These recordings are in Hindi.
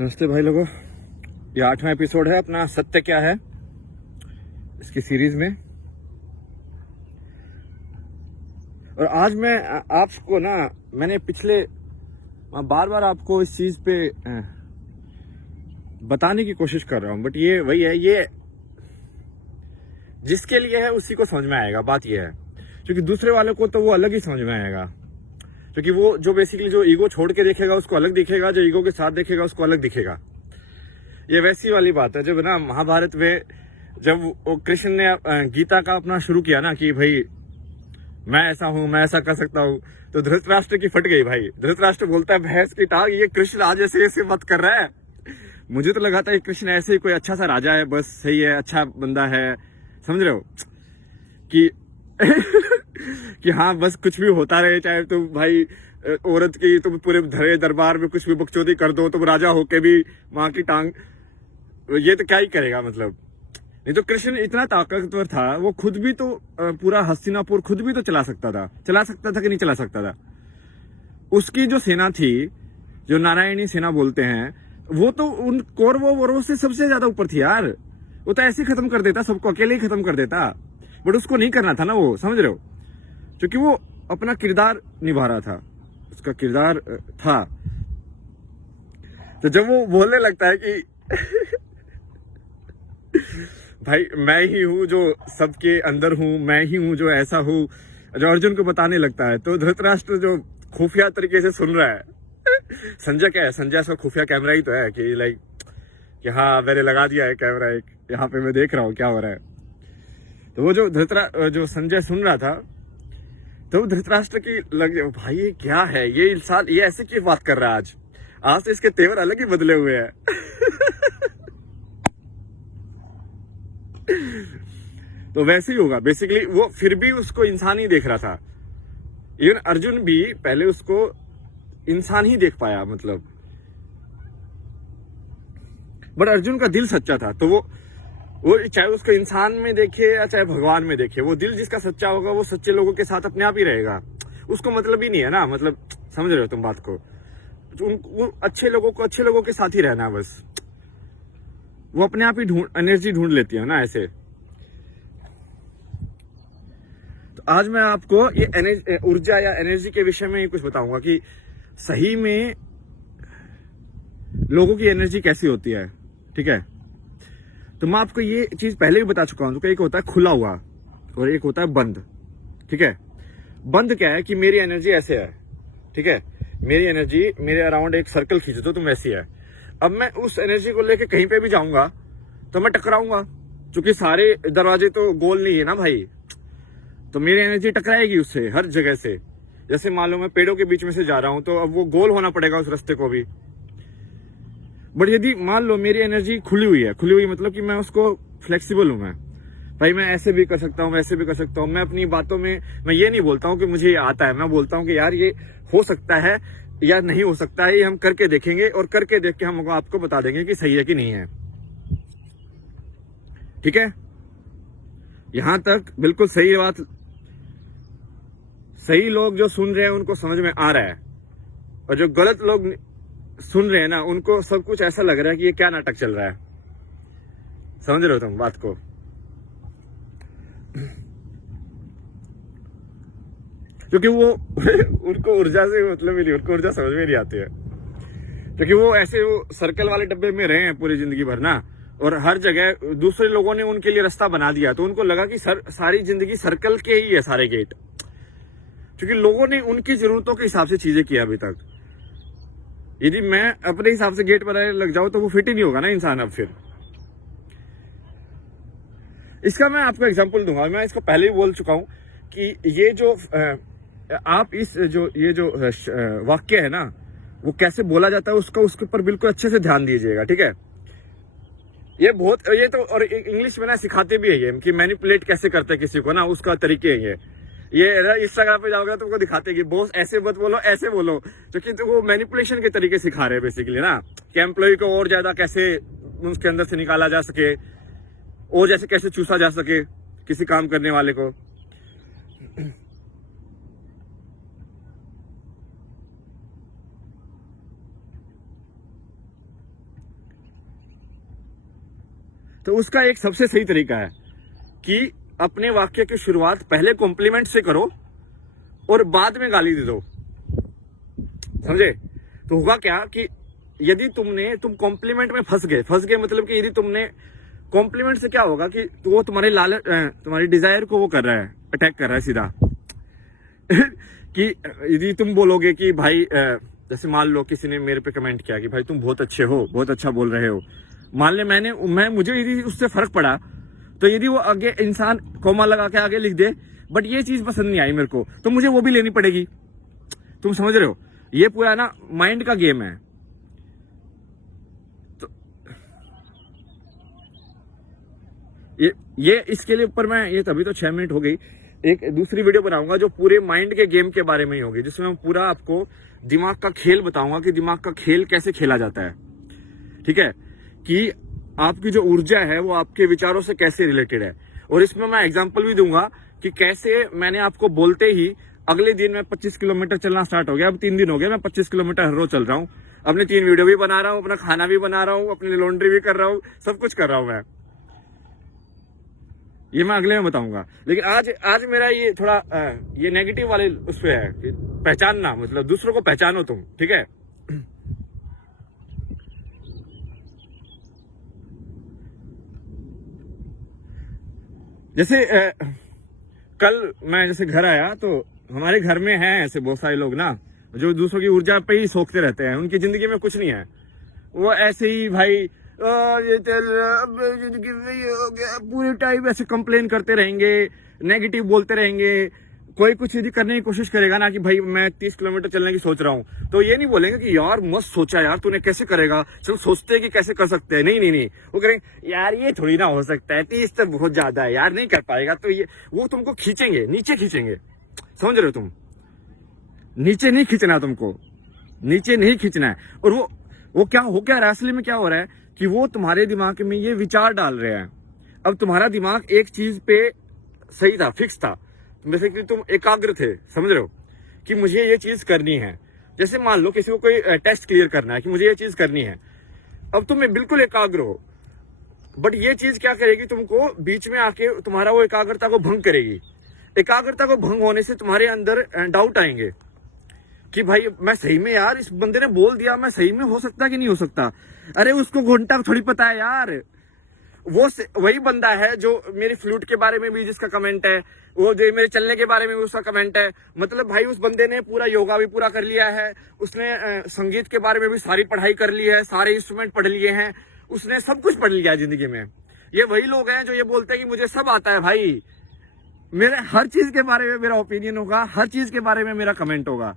नमस्ते भाई लोगों, ये 8वां एपिसोड है अपना सत्य क्या है इसकी सीरीज में। और आज मैं आपको मैंने पिछले बार बार आपको इस चीज पे बताने की कोशिश कर रहा हूं, बट ये वही है, ये जिसके लिए है उसी को समझ में आएगा। बात ये है, क्योंकि दूसरे वाले को तो वो अलग ही समझ में आएगा, क्योंकि वो जो बेसिकली जो ईगो छोड़ के देखेगा उसको अलग दिखेगा, जो ईगो के साथ देखेगा उसको अलग दिखेगा। ये वैसी वाली बात है जब महाभारत में जब वो कृष्ण ने गीता का अपना शुरू किया ना कि भाई मैं ऐसा हूं, मैं ऐसा कर सकता हूं, तो धृतराष्ट्र की फट गई भाई। धृतराष्ट्र बोलता है भैंस की टांग, ये कृष्ण आज ऐसे मत कर रहा है। मुझे तो लगा था कि कृष्ण ऐसे ही कोई अच्छा सा राजा है, बस सही है, अच्छा बंदा है, समझ रहे हो कि कि हाँ बस कुछ भी होता रहे, चाहे तुम भाई औरत की तुम पूरे धरे दरबार में कुछ भी बकचोदी कर दो, तुम राजा होके भी माँ की टांग, ये तो क्या ही करेगा मतलब। नहीं तो कृष्ण इतना ताकतवर था, वो खुद भी तो पूरा हस्तिनापुर खुद भी तो चला सकता था कि नहीं चला सकता था। उसकी जो सेना थी, जो नारायणी सेना बोलते हैं, वो तो उन कौरवों से सबसे ज्यादा ऊपर थी यार। वो तो ऐसे ही खत्म कर देता, सबको अकेले ही खत्म कर देता, बट उसको नहीं करना था ना वो, समझ रहे हो, क्योंकि वो अपना किरदार निभा रहा था, उसका किरदार था। तो जब वो बोलने लगता है कि भाई मैं ही हूं जो सबके अंदर हूं, मैं ही हूं जो ऐसा हूं, जो अर्जुन को बताने लगता है, तो धृतराष्ट्र जो खुफिया तरीके से सुन रहा है, संजय क्या है, संजय उसका खुफिया कैमरा ही तो है कि लाइक कि हाँ मैंने लगा दिया है कैमरा, एक यहाँ पे मैं देख रहा हूँ क्या हो रहा है। तो वो जो संजय सुन रहा था, तो धृतराष्ट्र की लग भाई ये क्या है, ये इंसान ये ऐसे क्यों बात कर रहा है, आज तो इसके तेवर अलग ही बदले हुए हैं। तो वैसे ही होगा बेसिकली, वो फिर भी उसको इंसान ही देख रहा था। इवन अर्जुन भी पहले उसको इंसान ही देख पाया मतलब, बट अर्जुन का दिल सच्चा था। तो वो चाहे उसको इंसान में देखे या चाहे भगवान में देखे, वो दिल जिसका सच्चा होगा वो सच्चे लोगों के साथ अपने आप ही रहेगा। उसको मतलब ही नहीं है ना, मतलब समझ रहे हो तुम बात को, वो अच्छे लोगों को अच्छे लोगों के साथ ही रहना है बस। वो अपने आप ही एनर्जी ढूंढ लेती है ना ऐसे। तो आज मैं आपको ये ऊर्जा या एनर्जी के विषय में ही कुछ बताऊंगा कि सही में लोगों की एनर्जी कैसी होती है, ठीक है। तो मैं आपको ये चीज पहले भी बता चुका हूं, तो एक होता है खुला हुआ और एक होता है बंद, ठीक है। बंद क्या है कि मेरी एनर्जी ऐसे है, ठीक है, मेरी एनर्जी मेरे अराउंड एक सर्कल खींच दो तुम ऐसी है। अब मैं उस एनर्जी को लेके कहीं पे भी जाऊंगा तो मैं टकराऊंगा, क्योंकि सारे दरवाजे तो गोल नहीं है ना भाई, तो मेरी एनर्जी टकराएगी उससे हर जगह से। जैसे मान लो मैं पेड़ों के बीच में से जा रहा हूं, तो अब वो गोल होना पड़ेगा उस रास्ते को भी। बट यदि मान लो मेरी एनर्जी खुली हुई मतलब कि मैं उसको फ्लेक्सिबल हूं, मैं भाई मैं ऐसे भी कर सकता हूँ, वैसे भी कर सकता हूँ। मैं अपनी बातों में मैं ये नहीं बोलता हूँ कि मुझे ये आता है, मैं बोलता हूँ कि यार ये हो सकता है या नहीं हो सकता है, ये हम करके देखेंगे, और करके देख के हम आपको बता देंगे कि सही है कि नहीं है, ठीक है। यहां तक बिल्कुल सही बात, सही लोग जो सुन रहे हैं उनको समझ में आ रहा है, और जो गलत लोग सुन रहे हैं ना, उनको सब कुछ ऐसा लग रहा है कि ये क्या नाटक चल रहा है। समझ रहे हो तुम बात को। क्योंकि वो उनको ऊर्जा से मतलब ही नहीं, उनको ऊर्जा समझ में नहीं आती है, क्योंकि वो ऐसे वो सर्कल वाले डब्बे में रहे हैं पूरी जिंदगी भर ना, और हर जगह दूसरे लोगों ने उनके लिए रास्ता बना दिया, तो उनको लगा कि सारी जिंदगी सर्कल के ही है सारे गेट, क्योंकि लोगों ने उनकी जरूरतों के हिसाब से चीजें की अभी तक। यदि मैं अपने हिसाब से गेट बनाने लग जाऊं तो वो फिट ही नहीं होगा ना इंसान। अब फिर इसका मैं आपको एग्जांपल दूंगा, मैं इसको पहले ही बोल चुका हूं कि ये जो आप इस ये जो वाक्य है ना, वो कैसे बोला जाता है उसका, उसके ऊपर बिल्कुल अच्छे से ध्यान दीजिएगा, ठीक है। ये तो और इंग्लिश में ना सिखाते भी है ये कि मैनिपुलेट कैसे करते हैं किसी को ना, उसका तरीके है ये इंस्टाग्राम पे जाओगे तो उनको दिखाते कि बॉस ऐसे मत बोलो, ऐसे बोलो, क्योंकि तो वो मैनिपुलेशन के तरीके सिखा रहे हैं बेसिकली ना, कि एम्प्लॉय को और ज्यादा कैसे उसके अंदर से निकाला जा सके, और जैसे कैसे चूसा जा सके किसी काम करने वाले को। तो उसका एक सबसे सही तरीका है कि अपने वाक्य की शुरुआत पहले कॉम्प्लीमेंट से करो और बाद में गाली दे दो, समझे? तो होगा क्या कि यदि तुम कॉम्प्लीमेंट में फंस गए मतलब कि यदि तुमने कॉम्प्लीमेंट से क्या होगा कि तो वो तुम्हारे लालच, तुम्हारी डिजायर को वो कर रहा है, अटैक कर रहा है सीधा कि यदि तुम बोलोगे कि भाई जैसे मान लो किसी ने मेरे पे कमेंट किया कि भाई तुम बहुत अच्छे हो, बहुत अच्छा बोल रहे हो, मान ले मुझे यदि उससे फर्क पड़ा, तो यदि वो आगे इंसान कॉमा लगा के आगे लिख दे बट ये चीज पसंद नहीं आई मेरे को, तो मुझे वो भी लेनी पड़ेगी। तुम समझ रहे हो? ये पूरा ना माइंड का गेम है। तो ये इसके लिए ऊपर मैं ये तभी तो 6 मिनट हो गई, एक दूसरी वीडियो बनाऊंगा जो पूरे माइंड के गेम के बारे में ही होगी, जिसमें मैं पूरा आपको दिमाग का खेल बताऊंगा कि दिमाग का खेल कैसे खेला जाता है। ठीक है? कि आपकी जो ऊर्जा है वो आपके विचारों से कैसे रिलेटेड है, और इसमें मैं एग्जांपल भी दूंगा कि कैसे मैंने आपको बोलते ही अगले दिन मैं 25 किलोमीटर चलना स्टार्ट हो गया। अब 3 दिन हो गए मैं 25 किलोमीटर हर रोज चल रहा हूँ, अपने 3 वीडियो भी बना रहा हूँ, अपना खाना भी बना रहा हूँ, अपनी लॉन्ड्री भी कर रहा हूँ, सब कुछ कर रहा हूँ मैं। ये मैं अगले में बताऊंगा। लेकिन आज मेरा ये थोड़ा ये नेगेटिव वाले उस पे है कि पहचानना, मतलब दूसरों को पहचानो तुम। ठीक है? जैसे कल मैं जैसे घर आया तो हमारे घर में हैं ऐसे बहुत सारे लोग ना जो दूसरों की ऊर्जा पे ही सोखते रहते हैं, उनकी जिंदगी में कुछ नहीं है, वो ऐसे ही भाई ये जिंदगी में ये हो गया, पूरे टाइम ऐसे कंप्लेन करते रहेंगे, नेगेटिव बोलते रहेंगे। कोई कुछ यदि करने की कोशिश करेगा ना कि भाई मैं 30 किलोमीटर चलने की सोच रहा हूँ, तो ये नहीं बोलेंगे कि यार मस्त सोचा यार तूने, कैसे करेगा, सब सोचते हैं कि कैसे कर सकते हैं। नहीं, वो करेंगे यार ये थोड़ी ना हो सकता है, 30 तो बहुत ज्यादा है यार, नहीं कर पाएगा। तो ये वो तुमको खींचेंगे, नीचे खींचेंगे। समझ रहे हो? तुम नीचे नहीं खींचना, तुमको नीचे नहीं खींचना है। और वो क्या हो क्या असली में क्या हो रहा है कि वो तुम्हारे दिमाग में ये विचार डाल रहे हैं। अब तुम्हारा दिमाग एक चीज पे सही था, फिक्स था, जैसे कि तुम एकाग्र थे, समझ रहे हो कि मुझे ये चीज करनी है। जैसे मान लो किसी को कोई टेस्ट क्लियर करना है कि मुझे ये चीज करनी है, अब तुम बिल्कुल एकाग्र हो, बट ये चीज क्या करेगी, तुमको बीच में आके तुम्हारा वो एकाग्रता को भंग करेगी। एकाग्रता को भंग होने से तुम्हारे अंदर डाउट आएंगे कि भाई मैं सही में, यार इस बंदे ने बोल दिया, मैं सही में हो सकता कि नहीं हो सकता। अरे उसको घंटा थोड़ी पता है यार, वो वही बंदा है जो मेरी फ्लूट के बारे में भी जिसका कमेंट है, वो जो मेरे चलने के बारे में भी उसका कमेंट है। मतलब भाई उस बंदे ने पूरा योगा भी पूरा कर लिया है, उसने संगीत के बारे में भी सारी पढ़ाई कर ली है, सारे इंस्ट्रूमेंट पढ़ लिए हैं, उसने सब कुछ पढ़ लिया है जिंदगी में। ये वही लोग हैं जो ये बोलते हैं कि मुझे सब आता है। भाई मेरे हर चीज के बारे में मेरा ओपिनियन होगा, हर चीज के बारे में मेरा कमेंट होगा।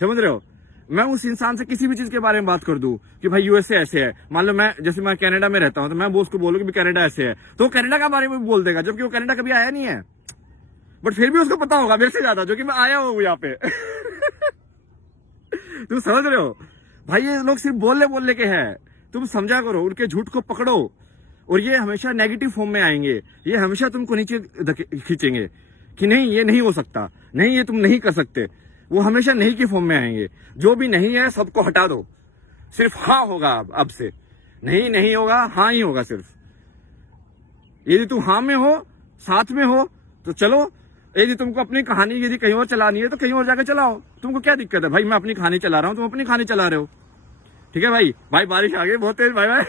समझ रहे हो? मैं उस इंसान से किसी भी चीज के बारे में बात कर दूं कि भाई यूएसए ऐसे है, मान लो मैं कनाडा में रहता हूं, तो मैं उसको बोलूं कि कनाडा ऐसे है, तो वो कनाडा के बारे में भी बोल देगा, जबकि वो कनाडा कभी आया नहीं है, बट फिर भी उसको पता होगा मेरे से ज्यादा, जो कि मैं आया हूं यहाँ पे तुम समझ रहे हो? भाई ये लोग सिर्फ बोलने के हैं, तुम समझा करो, उनके झूठ को पकड़ो। और ये हमेशा नेगेटिव फॉर्म में आएंगे, ये हमेशा तुमको नीचे खींचेंगे कि नहीं ये नहीं हो सकता, नहीं ये तुम नहीं कर सकते। वो हमेशा नहीं की फॉर्म में आएंगे। जो भी नहीं है सबको हटा दो, सिर्फ हाँ होगा अब से, नहीं होगा, हाँ ही होगा सिर्फ। यदि तुम हाँ में हो, साथ में हो तो चलो, यदि तुमको अपनी कहानी यदि कहीं और चलानी है तो कहीं और जाकर चलाओ, तुमको क्या दिक्कत है? भाई मैं अपनी कहानी चला रहा हूं, तुम अपनी कहानी चला रहे हो। ठीक है भाई? बारिश आ गई बहुत तेज, बाय बाय